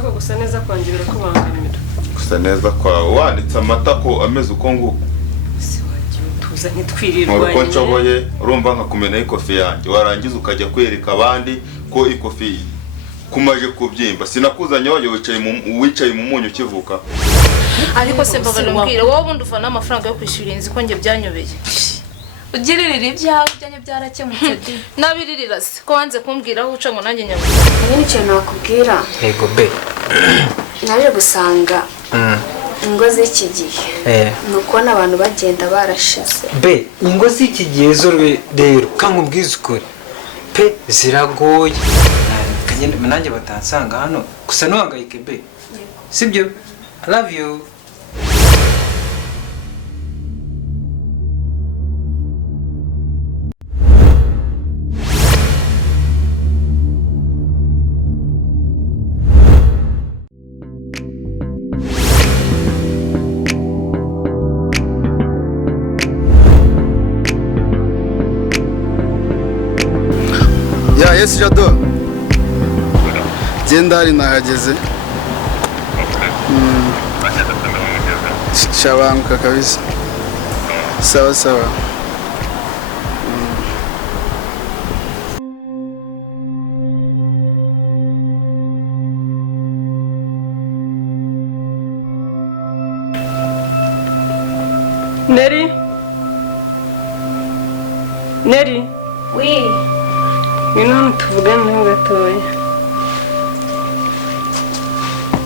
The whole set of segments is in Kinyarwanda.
Ako gusa neza kwanjye birakubangamira. Gusa neza kwawe wanditse amata ko ameze uko nguko. Si wagiye utuza ntitwirirwa. Uko nshoboye urumva nkakumena ikofi yanjye warangiza ukajya kwereka abandi ko ikofi kumaje kubyimba sinakuzanye waje wicaye mu munyu kivuka. Ariko se mbabara mbwira wowe ubundi ufana amafaranga yo kwishyura inzi ko nge byanyobeye. Ugiririra ibyawe byanye byarakemutse di. Nabiririra se ko wanze kumbwira aho uca ngo nanjye nyawe. Nini cyane nakubwira. Yego be. Naje gusanga ingo z'iki gihe. Nuko n'abantu bagenda barashize. Be, ingo z'iki gihe zo rero kankubwiza ukuri. Pe ziragoye. Nanjye batansanga hano gusa nuhangayike be. Sibyo? I love you. Yes, Jado. Genda hari nahageze. Shabanguka kabisa. Sawa sawa. Neri. Oui. Ngwino tuvugane gatoya.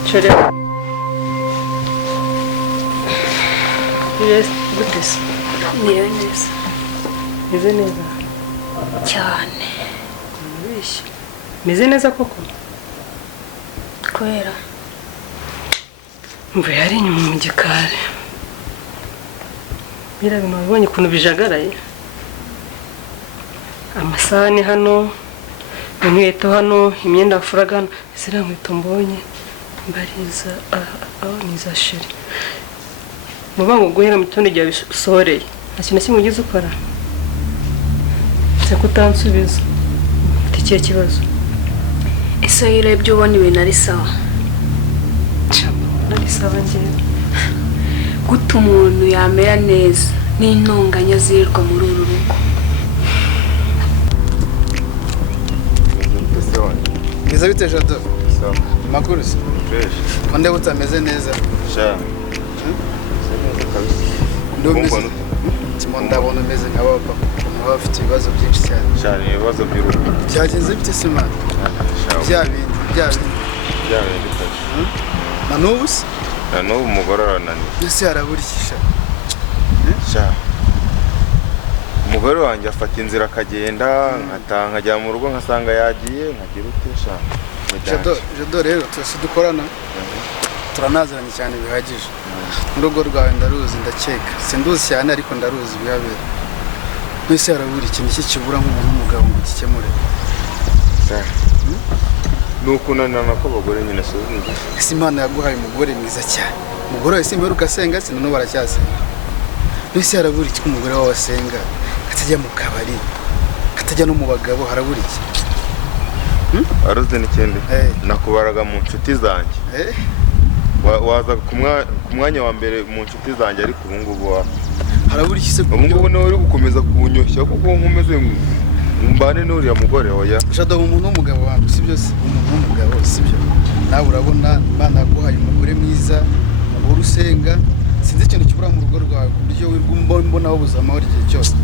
Chore. Yes, gutes. Niyo neza. Meze neza. Cyane. Wish. Meze neza koko. Kwera. Mvuye ari inyuma mu gikari. Mira bino babonye kuntu bijagaraye. Amasahani hano, inkweto hano, imyenda furagana, zira nkweto mbonye mbariza aho niza shiri. Mubango guhera mu tonde rya bisoreye. Nta kimwe ugize ukora. Se kutansubiza. Tikiye kibazo. Ese yirebye ubona ibintu ari sawa. Nari sawa ngiye. Guta umuntu yamera neza n'intonganya zirwa muri uru rugo. Biza bite Jado? Sawa. Makuru se? Fresh. Konde utameze neza. Sha. Ndumeze. Ndabona meze nka baba. Bafite ibibazo byinshi cyane. Cyane ibibazo by'urugo. Byagenze bite se man? Byabi. Na n'ubu se? Na n'ubu umugore arananiye. Ese araburikisha. Sha. Umugore wanjye afata inzira akagenda nkajya mu rugo nkasanga yagiye nkagira utesha. Jado rero twese dukorana. Turanaziranye cyane bihagije. Mu rugo rwawe ndaruzi ndakeka. Sinduzi cyane ariko ndaruzi bihabera. Mwese arabura ikintu cy'ikibura nk'umuntu w'umugabo ngo gikemure. Nukunanana ko abagore nyine sozingi. Ese Imana yaguhaye umugore mwiza cyane. Umugore wese imperuka asenga se none baracyasenga. Mwese arabura iki umugore wawe asenga. Katajya mu kabari. Katajya no mu bagabo harabura iki. Aruze n'ikindi. Nakubaraga mu nshuti zanjye. Waza ku mwanya wa mbere mu nshuti zanjye ariko ubu ngubu wa harabura iki se ubu ngubu nawe uri gukomeza kunyoshya kuko nkomeze mbane n'uriya mugore oya. Jado umuntu w'umugabo wangu si byose umuntu w'umugabo si byo. Nawe urabona bana yaguhaye umugore mwiza, umugore usenga, sinzi ikintu kibura mu rugo rwawe ku buryo wirwa mbona wabuze amahoro igihe cyose.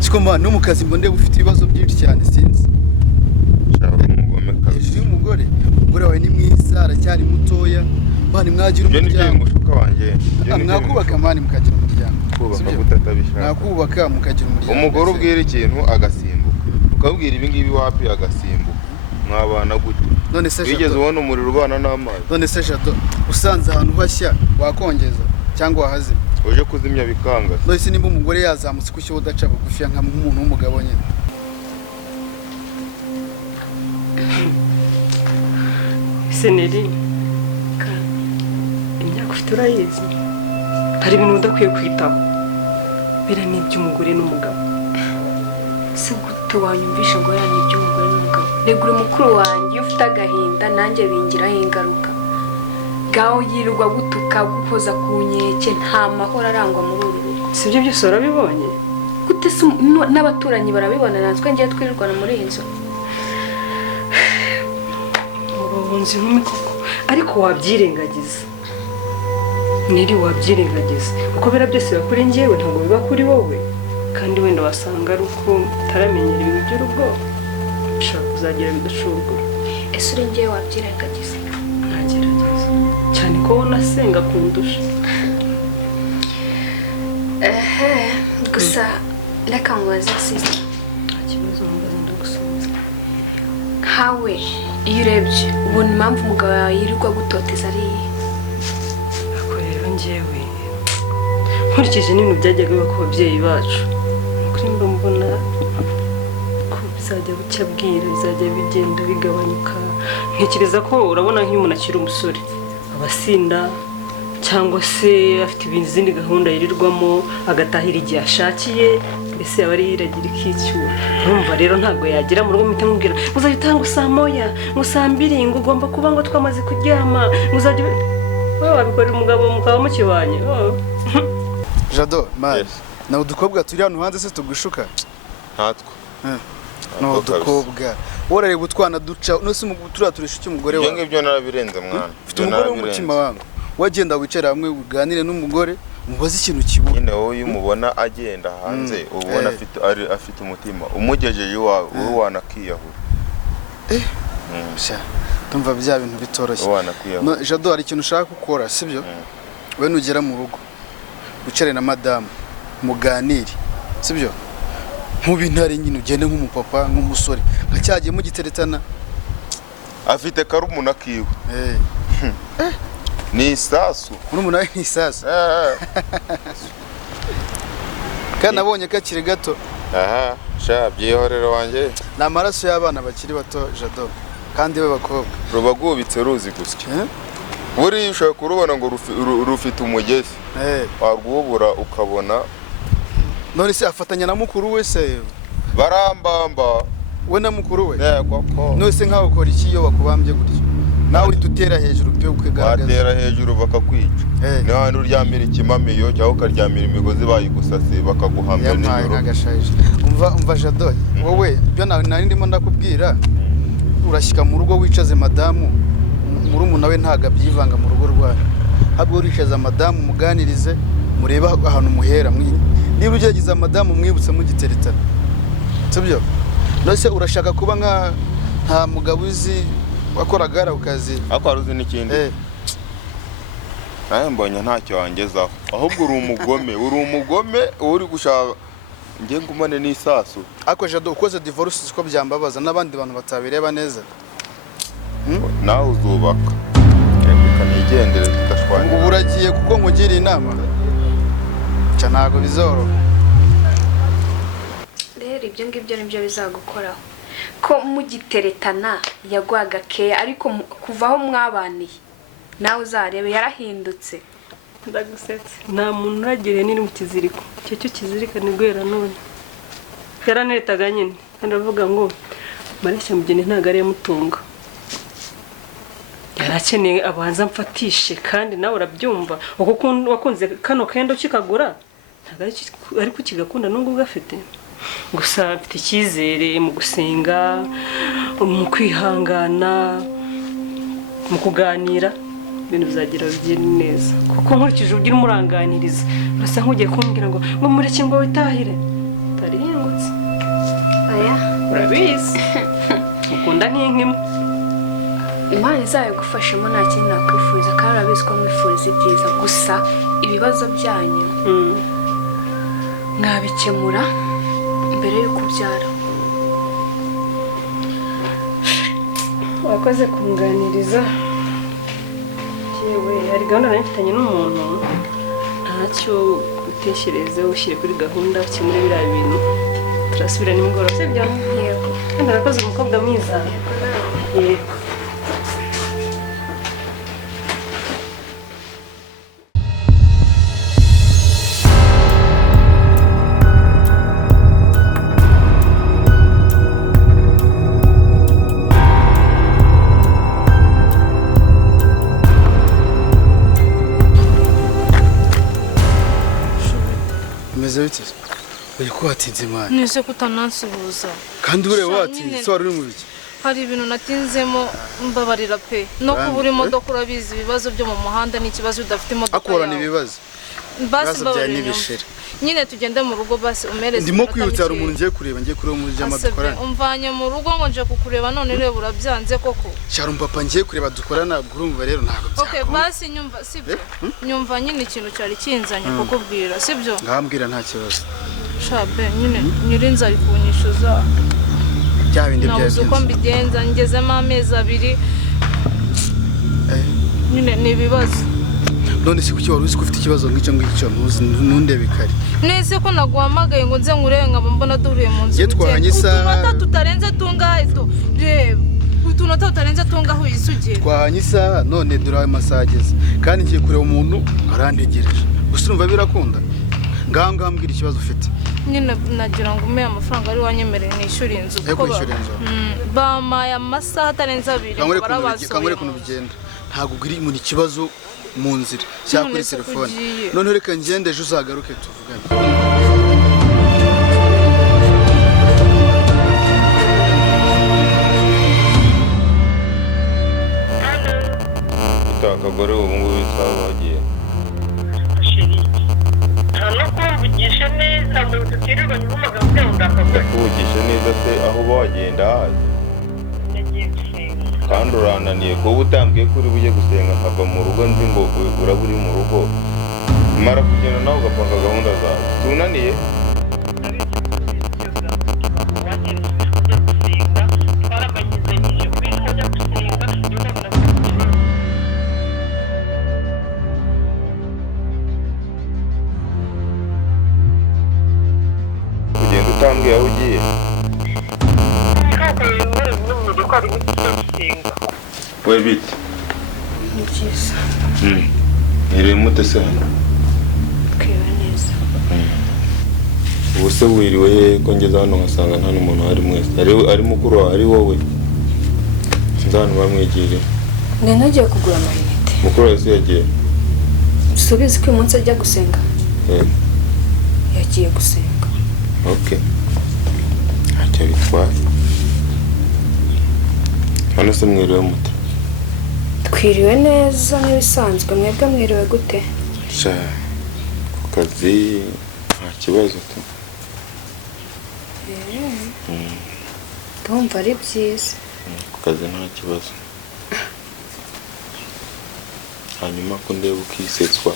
Siko mba no mu kazi mbonde ufite ibibazo byinshi cyane sinzi. Hejuru y'umugore, umugore wawe ni mwiza aracyari mutoya, bani mwagira umuryango. Mwakubaka mani mukagira umuryango. Kubaka gutatabishaka. Mwakubaka mukagira umuryango. Umugore ubwira ikintu agasimbuka. Ukabwira ibi ngibi wapi agasimbuka. Mwabana gute? None se wigeze ubona umuriro ubana n'amazi. None se Jado usanze ahantu hashya wakongeza cyangwa wahazimya. Uje kuzimya bikanga. None se nimba umugore yazamutse kucyo udaca bugufi nka umuntu w'umugabo nyine. Seneri. Imyaka ufite urayizi. Hari ibintu udakwiye kwitaho. Bira ni iby'umugore n'umugabo. Se gute wanyumvisha ngo ya ni iby'umugore n'umugabo. Regura mukuru wanjye ufite agahinda nanjye bingiraho ingaruka. gaho yirirwa gutuka gukoza ku nkeke nta mahoro arangwa muri uru rugo. si ibyo byose warabibonye? Gute se n'abaturanyi barabibona natwe ngiye twirirwana muri iyi nzu? Urabunze inkumi koko ariko wabyirengagiza. Niri wabyirengagiza kuko bira byose biba kuri njyewe ntabwo biba kuri wowe, kandi wenda wasanga ari uko utaramenyera ibintu by'urugo ushaka kuzagira bidashobora. Ese uri njyewe wabyirengagiza? Ntagerageza cyane ko unasenga kundusha. Gusa reka mubaze sister, Nta kibazo mbaza ndagusubiza. nkawe iyo urebye ubona impamvu umugabo yawe yirirwa gutoteza ari iyihe? Ako rero njyewe nkurikije n'ibintu byajyaga biba ku babyeyi bacu, kuri mba mbona ko bizajya bucya bwira, bizajya bigenda bigabanyuka. Ntekereza ko urabona nk'iyo umuntu akiri umusore abasinda cyangwa se afite izindi gahunda yirirwamo agatahira igihe ashakiye, mbese yaba ari yiragira ikicyura. Ntumva rero ntabwo yagira mu rugo mpita mubwira uzajya utanga saa moya ngo saa mbiri ngo ugomba kuba ngo twamaze kuryama ngo uzajya wowe wabikorera umugabo mukaba mukibanye. Jado mari nawe udukobwa turi hano hanze se tugushuka? ntatwo no udukobwa worareba utwana duca nose turiya turisha cy'umugore wawe. ibyo ngibyo narabirenze mwana. Ufite umugore w'umutima wangu, wagenda wicara hamwe uganire n'umugore mubaze ikintu kibura. nyine wowe iyo umubona agenda hanze ubona afite umutima umugejeje iwawe wowe wanakiyahura. Sha tumva bya bintu bitoroshye. Wanakiyahura. No Jado hari ikintu ushaka gukora sibyo? We nugera mu rugo wicare na madame muganire sibyo? Nk'ubintare nyine ugende nk'umupapa nk'umusore nkacyagiye mugiteretana. afite karumuna kiwe ni isasu. Murumuna we ni isasu. Kandi nabonye kakiri gato. aha sha byihorero wanjye Ni amaraso y'abana bakiri bato Jado, kandi we bakobwa ruba rwubitse ruzi gusya. buriya ushobora kurubona ngo rufite umugezi warwubura ukabona. none se afatanya na mukuru we se? barambamba We na mukuru we? yego ko none se nkaho ukora iki iyo bakubambye gutyo? Nawe uri dutera hejuru byo kwigaragaza. watera hejuru bakakwica. ni handi uryamira ikimamiyo cyangwa ukaryamira imigozi bayigusase bakaguhamya nijoro. umva Jado wowe byo nari ndimo ndakubwira, urashyika mu rugo wicaze madamu murumuna we ntago abyivanga mu rugo rwawe, ahubwo uricaza madamu muganirize murebe ahantu muhera. Niba ugerageza madamu mwibutse mugiteretana sibyo? Nose urashaka kuba nta mugabo uzi wakoraga ara ukazi ariko haruzi n'ikindi nawe mbonye ntacyo wangezaho, ahubwo uri umugome uri gushaka ngiye ngumane n'isasu. Ariko Jado ukoze divorce siko byambabaza n'abandi bantu batabireba neza. nawe uzubaka reka nigendere tudashwanye. Ubu uragiye kuko nkugira inama cya ntago bizoroha. Rero ibyo ngibyo nibyo bizagukoraho ko mugiteretana yagwaga keya, ariko kuva aho mwabaniye nawe uzarebe yarahindutse. Ndagusetse nta muntu uragiriye niri mu kiziriko, icyo cyo kizirika ni guhera none. Yaranetaga nyine kandi avuga ngo Mareshya mugeni ntago ari yamutunga, yarakeneye abanza mfatishe, kandi nawe urabyumva uko wakunze kano kendo kikagura ntago ari kukigakunda n'ubwo gafite. Gusa mfite icyizere mu gusenga, mu kwihangana, mu kuganira ibintu bizagira bigire neza. Kuko nkurikije ugira umuranganiriza urasa nk'ugiye kumbwira ngo mureke ngo witahire utarihingutse. Aya urabizi ukunda nk'inkima. Imana izabigufashemo nta kindi nakwifuriza, kandi urabizi ko mwifuriza ibyiza. Gusa ibibazo byanyu mwabikemura mbere yo kubyara. Wakoze kunganiriza. Yewe hari gahunda nari mfitanye n'umuntu, ntacyo utekereze ushyire kuri gahunda ukemure biriya bintu, turasubira nimugoroba sibyo? Yego. Kandi urakoze umukobwa mwiza. Yego. bimeze bite uri ko watinze imana nise kutanansuhuza kandi ureba watinze so wari uri mu biki hari ibintu natinzemo mbabarira pe no kubura imodoka urabizi ibibazo byo mu muhanda ni ikibazo udafite imodoka akorana ibibazo basi mbabarira nyine tugende mu rugo basi umereze ndimo kwiyutara umuntu ngiye kureba muri jama dukorana umvanye mu rugo ngo nje kukureba none reba urabyanze koko cyaro papa ngiye kureba dukorana urumva rero ntago byakora okay basi nyumva sibyo nyumva nyine ikintu cyari kinzanye kukubwira sibyo ngambwira nta kibazo shabe nyine nyirinza ari kunyishuza bya bindi nabuze uko mbigenza ngezemo amezi 2 nyine ni ibibazo none se kuki wari uzi ko ufite ikibazo nk'icyo ntundebe kare nese ko naguhamagaye ngo nze ngurebe nkaba mbona duhuye mu nzu twahanye isaha utunota tutarenze tungahe to reba utunota tutarenze tungahe uyisugiye twahanye isaha none durawe amasaha ageze kandi ngiye kureba umuntu arantegereje gusa urumva birakunda ngambwira ikibazo ufite nyine nagira ngo ume amafaranga ari wanyemereye nishyura inzu kuko bamaye amasaha atarenze 2 barabasohoye kangure kuntu bigenda ntago ugiri mu kibazo mu nzira cyangwa kuri telefone none reka ngende ejo uzagaruke tuvugane akagore ubu ngubu bisaba bagiye kumvugisha neza ngo tutirirwa nyuma kuvugisha neza se aho bagenda hazi kandi urananiye kuba utambwiye ko uri bujye gusenga nkava mu rugo nzi ngo uraba uri mu rugo mara kugenda nawe ugapanga gahunda zawe tunaniye kugenda utambwiye aho ugiye we bite ni byiza nireye mute se hano kwiba neza ubu se wiriwe ko ngeze hano nkasanga nta n'umuntu hari mwese ari mukuru wawe ari wowe sinzi ahantu bamwigiriye ni nagiye kugura amayinite mukuru wawe se yagiye subizi ko uyu munsi ajya gusenga yagiye gusenga okay ntacyo bitwaye hano se mwiriwe mute twiriwe neza nk'ibisanzwe mwebwe mwiriwe gute sha ku kazi nta kibazo tu ndumva ari byiza ku kazi nta kibazo hanyuma ko ndeba ukisetswa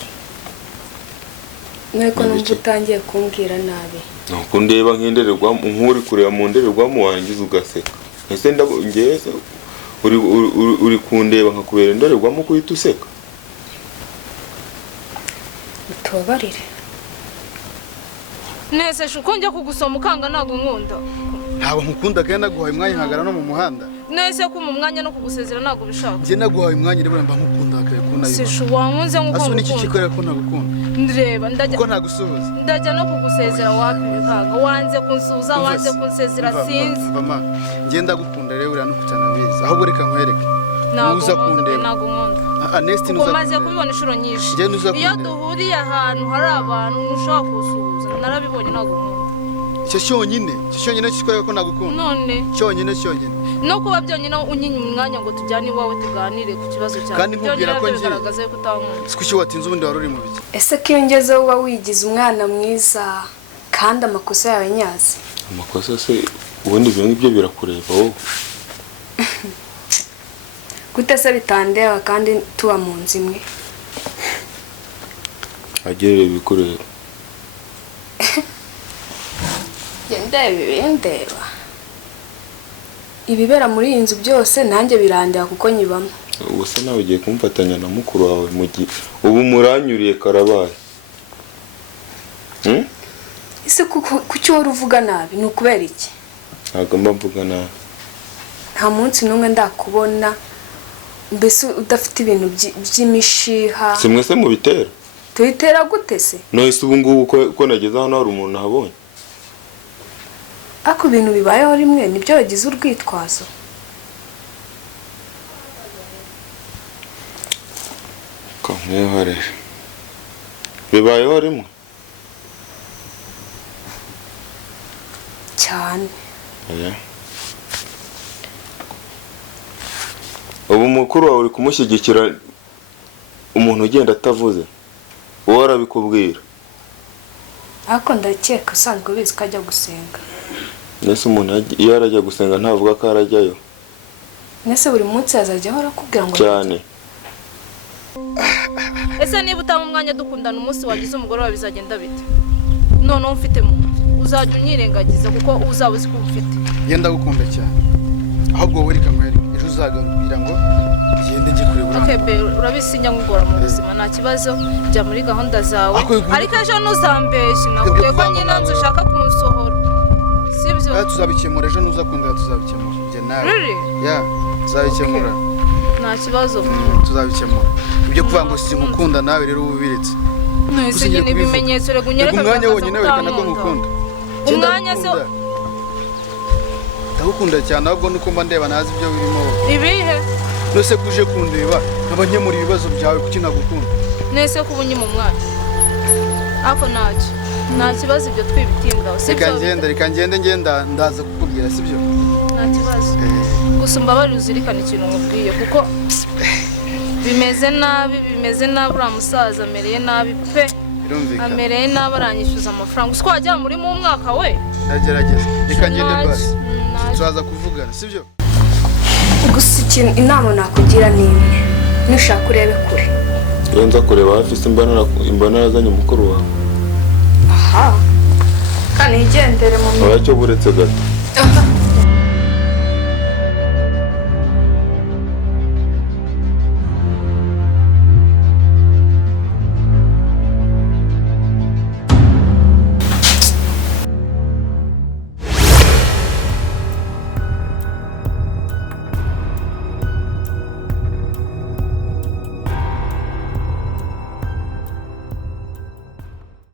mweko numva utangiye kumbwira nabi nuko ndeba nk'indererwamo nk'uri kureba mu ndererwamo wangiza ugaseka ese ngeze uri kundeba nkakubera indorerwamo kuhita useka utubabarire nese shuko njya kugusoma ukanga ntago nkunda ntabwo nkukunda kandi naguhaye umwanya nkagara no mu muhanda nese ko mu mwanya no kugusezera ntago bishaka njye naguhaye umwanya rero mba nkukunda akaye kunayo sishu wankunze nkuko aso niki kikorera ko ntagukunda ndreba ndajya ko ntagusubiza ndajya no kugusezera wapi bikanga wanze kunsuza wanze kunsezera sinzi mama njye ndagukunda rero uriya no kutanabiza ahubwo reka nkwereke uza kundeba ntago nkunda Nesti nuza umaze kubibona inshuro nyinshi iyo duhuriye ahantu hari abantu ntushaka kusuhuza narabibonye ntago nkunda cyo cyonyine kikorera ko nagukunda none cyonyine no kuba byonyine unyinya umwanya ngo tujyane iwawe tuganire ku kibazo cyawe kandi nkubwira ko ngiye bigaragaza ko utankunda sikuki watinze ubundi wari uri mu biki ese ko iyo ngezeho uba wigize umwana mwiza kandi amakosa yawe nyazi amakosa se ubundi ibyo ngibyo birakureba wowe gute se bitandeba kandi tuba mu nzu imwe agerere ibikureba ndeba ibindeba ibibera muri iyi nzu byose nanjye birandeba kuko nyibamo ubu se nawe ugiye kumfatanya na mukuru wawe mu gihe ubu muranyuriye karabaye ese kuki wari uvuga nabi ni ukubera iki ntabwo mba mvuga nabi nta munsi n'umwe ndakubona mbese udafite ibintu by'imishiha si mwese mubitera tuyitera gute se none ubu ngubu ko nageze hano hari umuntu ahabonye ariko ibintu bibayeho rimwe nibyo bagize urwitwazo kamwihorere bibayeho rimwe cyane. ubu mukuru wawe uri kumushyigikira umuntu ugenda atavuze wowe arabikubwira ariko ndakeka usanzwe ubizi ko ajya gusenga. nese umuntu iyo arajya gusenga ntavuga ko arajyayo nese buri munsi yazajyaho arakubwira ngo cyane. ese niba utaba umwanya dukundana umunsi wagize umugore wawe bizagenda bite? noneho mfite mu nzu uzajya unyirengagiza kuko uzaba uzi ko ufite. Genda gukunda cyane ahubwo wowe reka mwere ejo uzagarubwira ngo gende njye kureba. Okay be, urabisinya ngugora mu buzima nta kibazo, jya muri gahunda zawe ariko ejo ntuzambeshye nakubwiye ko nyine nzi ushaka kunsohora sibyo. Tuzabikemura ejo ntuzakunda tuzabikemura njye nawe. Ya tuzabikemura nta kibazo. Tuzabikemura ibyo kuvuga ngo sinkukunda nawe rero ubiritse. Nese nyine ibimenyetso rego nyereka umwanya wonyine werekana ko ngukunda. Umwanya se ndagukunda cyane ahubwo nuko mba ndeba nazi ibyo birimo. Ibihe? Nese kuje kundeba nkabanye muri ibibazo byawe kuki nagukunda. Nese kubunye mu mwanya ako nta kibazo ibyo twibitindaho sibyo. Reka ngenda ndaza kukubwira sibyo. Nta kibazo gusa mbabarira uzirikana ikintu nkubwiye kuko bimeze nabi uriya musaza amereye nabi pe. Amereye nabi aranyishyuza amafaranga uko wajya muri mu mwaka we. Ndagerageza reka ngende basi tuzaza kuvugana sibyo. Gusa ikintu inama nakugira ni imwe nushaka urebe kure. Iyo nza kureba hafi imbona yazanye umukuru wawe. Aha kandi igendere mu cyo buretse gato.